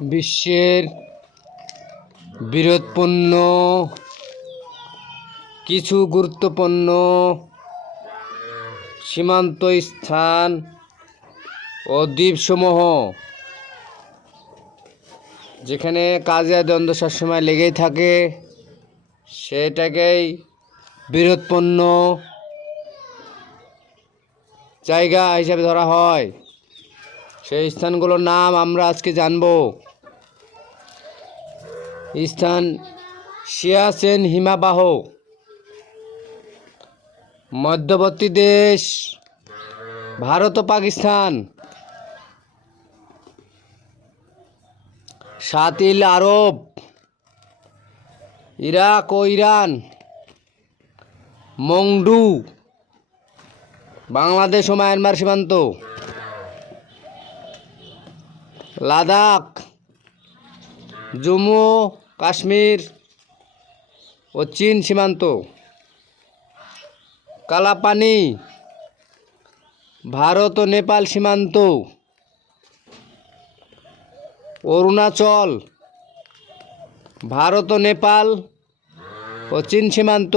বিশ্বের বৃহৎপূর্ণ কিছু গুরুত্বপূর্ণ সীমান্ত স্থান ও দ্বীপসমূহ, যেখানে কাজে দ্বন্দ্ব সবসময় লেগেই থাকে, সেটাকেই বৃহৎপূর্ণ জায়গা হিসাবে ধরা হয়। সেই স্থানগুলোর নাম আমরা আজকে জানব। স্থান সিয়াচেন হিমাবাহ। মধ্যবর্তী দেশ ভারত ও Pakistan. Shatt al Arab. Iraq ও ইরান। মংডু। বাংলাদেশ ও মায়ানমার সীমান্ত। লাদাখ। জম্মু, কাশ্মীর ও চীন সীমান্ত। কালাপানি, ভারত ও নেপাল সীমান্ত। অরুণাচল, ভারত ও নেপাল ও চীন সীমান্ত।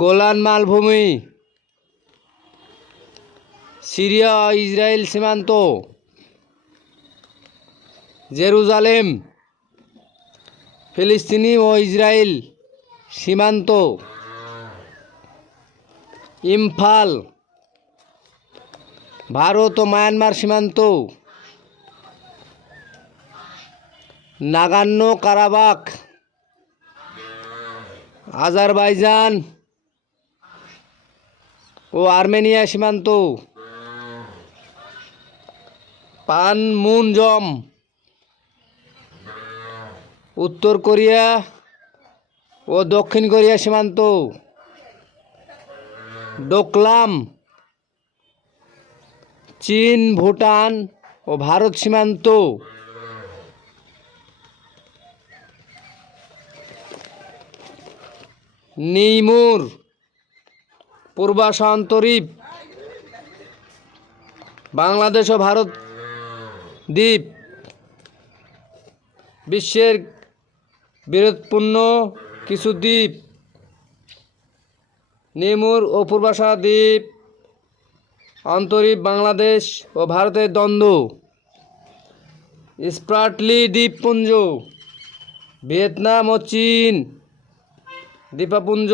গোলান মালভূমি, সিরিয়া ইসরায়েল সীমান্ত। জেরুজালেম, ফিলিস্তিনি ও ইসরায়েল সীমান্ত, ইম্ফাল, ভারত ও মায়ানমার সীমান্ত, নাগান্ন কারাবাক আজারবাইজান ও আর্মেনিয়া সীমান্ত, পানমুনজম উত্তর কোরিয়া ও দক্ষিণ কোরিয়া সীমান্ত। ডোকলাম, চীন, ভুটান ও ভারত সীমান্ত। নিমুর পূর্বাশান্তরীপ বাংলাদেশ ও ভারত দ্বীপ। বিশ্বের বৃহৎপূর্ণ কিছু দ্বীপ। নেমুর ও পূর্বাশা দ্বীপ অন্তরীপ বাংলাদেশ ও ভারতের দ্বন্দ্ব। স্প্রাটলি দ্বীপপুঞ্জ, ভিয়েতনাম ও চীন দ্বীপপুঞ্জ,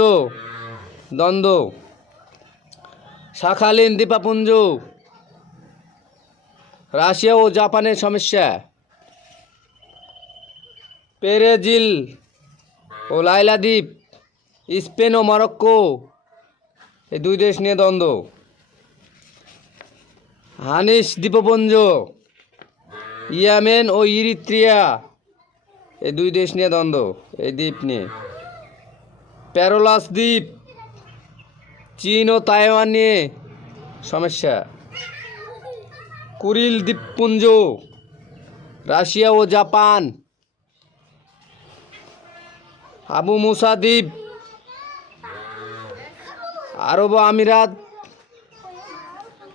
দ্বন্দ্ব। শাখালীন দ্বীপাপুঞ্জ, রাশিয়া ও জাপানের সমস্যা। পেরেজিল ও লাইলা দ্বীপ স্পেন ও মরক্কো, এই দুই দেশ নিয়ে দ্বন্দ্ব। হানিস দ্বীপপুঞ্জ, ইয়ামেন ও ইরিত্রিয়া, এই দুই দেশ নিয়ে দ্বন্দ্ব, এই দ্বীপ নিয়ে। প্যারোলাস দ্বীপ, চীন ও তাইওয়ান নিয়ে সমস্যা। কুরিল দ্বীপপুঞ্জ, রাশিয়া ও জাপান আবু মুসা আরব আমিরাত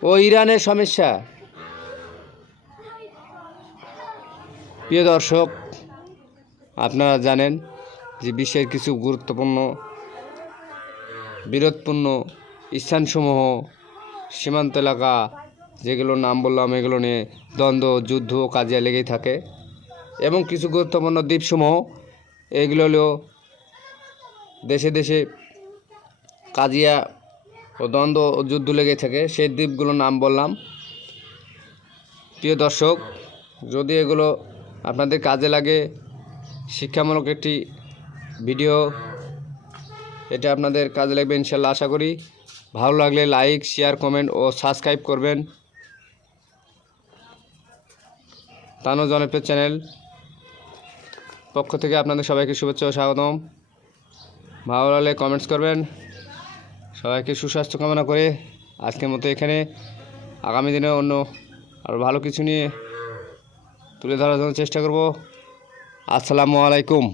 ও ইরানের সমস্যা। প্রিয় দর্শক, আপনারা জানেন যে বিশ্বের কিছু গুরুত্বপূর্ণ, বিরোধপূর্ণ স্থানসমূহ, সীমান্ত এলাকা, যেগুলোর নাম বললাম, এগুলো নিয়ে দ্বন্দ্ব, যুদ্ধ কাজিয়া লেগেই থাকে। এবং কিছু গুরুত্বপূর্ণ দ্বীপসমূহ, এগুলো হলো দেশে দেশে কাজিয়া ও দ্বন্দ্ব ও যুদ্ধ লেগে থাকে। সেই দ্বীপগুলোর নাম বললাম। প্রিয় দর্শক, যদি এগুলো আপনাদের কাজে লাগে, শিক্ষামূলক একটি ভিডিও, এটা আপনাদের কাজে লাগবে ইনশাল্লাহ, আশা করি। ভালো লাগলে লাইক, শেয়ার, কমেন্ট ও সাবস্ক্রাইব করবেন। তানো জনপ্রিয় চ্যানেল পক্ষ থেকে আপনাদের সবাইকে শুভেচ্ছা ও স্বাগতম। ভালো লাগলে কমেন্টস করবেন। সবাইকে সুস্বাস্থ্য কামনা করে আজকের মতো এখানে। আগামী দিনে অন্য আর ভালো কিছু নিয়ে তুলে ধরার জন্য চেষ্টা করব। আসসালামু আলাইকুম।